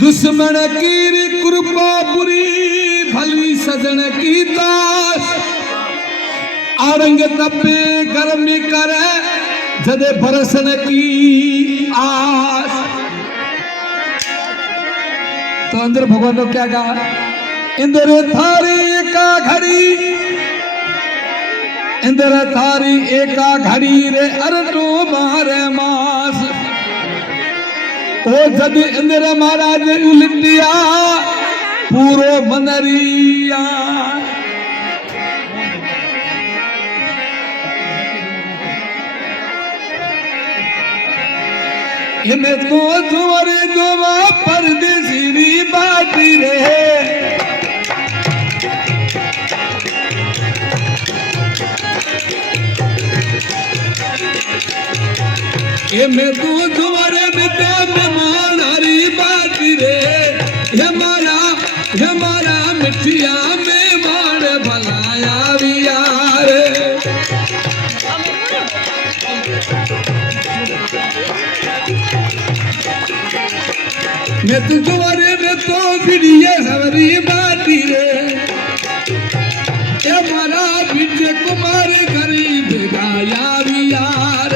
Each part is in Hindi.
दुश्मन की कृपा बुरी भली सजन की दास आरंग तपे गर्मी करे जदे बरसन की आस। तो अंदर भगवान ने क्या कहा? इंद्र थारी का घड़ी, इंद्र थारी एका घड़ी रे अरटो मारे मास। ओ जद इंद्र महाराज उलटिया पूरो मनरिया। इन्हें तो तुम्हारे जोवा परदेसी बाटी रहे। इन्हें तो तुम्हारे बिता मेहमान हरी बाटी रे। हमारा मिठिया में मान भलाया यार। मैं तुझे में तो फिरिए सवरी बाटी रे। हमारा विजय कुमार गरीब गाया यार।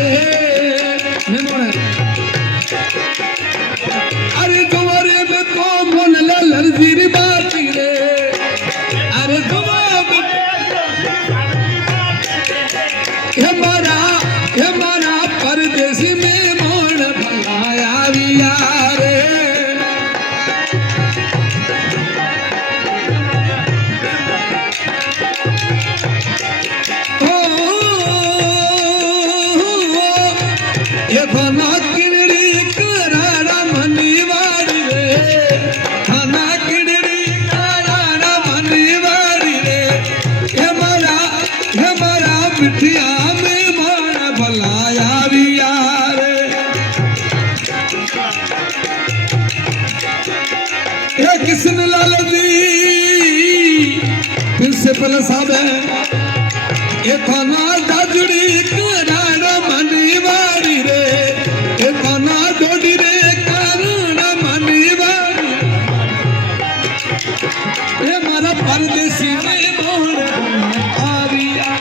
अरे तुम्हारे में तो मोन ललजी बाटी रे। अरे हमारा परदेसी में मोन भलाया यार। थाना किड़री करारा मनीवाड़ी रे। थाना किड़री करारा मनीवाड़ी रे। हमारा बिटिया में मान भलाया यार। ये किशन लाल जी प्रिंसिपल साहब है। ये थाना दाजुड़ी करारा मनीवाड़ी रे। परदेसी में मोर आविया।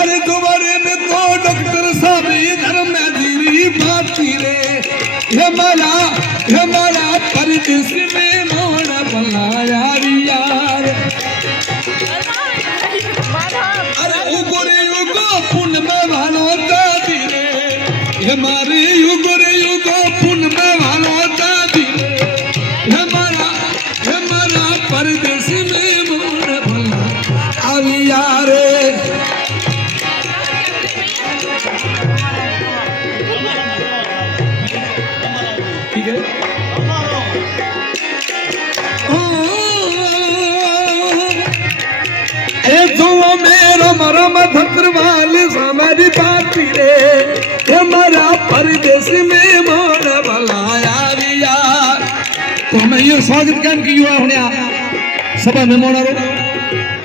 अरे तुम्हारे में तो डॉक्टर साहब इधर में जीरी बाती रे। हमारा परदेसी में मोर भलाया यार। अरे उगरे युगो पुन में भालो दादी रे। हमारे युगरे युगो पुन में भालो दादी रे। परदेसी में मोर भला आविया रे। ठीक है। ए जो मेरो मरम धत्रवाल समारी बाती रे। हमारा परदेसी में मोर भला आविया। तो मैं ये स्वागत कर की युवा होने सभा में मोड़ो।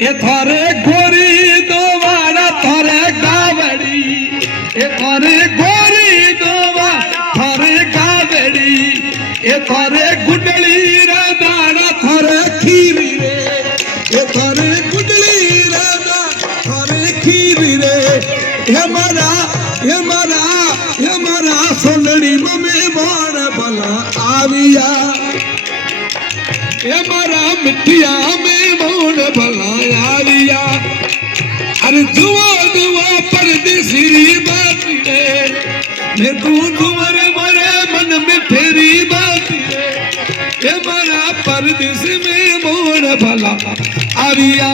ये थारे गोरी दोवाड़ा थारे गावड़ी। ये थारे गोरी दोवा थारे गावड़ी। ये थारे गुडली राधा थारे खीरी रे। ये थारे गुडली राधा थारे खीरी रे। हमारा सोलड़ी में मोर भला आविया। हमारा मिठिया में मोन भलाया लिया। अरे दुआ परदेसी बाती रे। मैं तू तुम्हारे मरे मन में फेरी बाती रे। हमारा परदेसी में मोन भला आविया।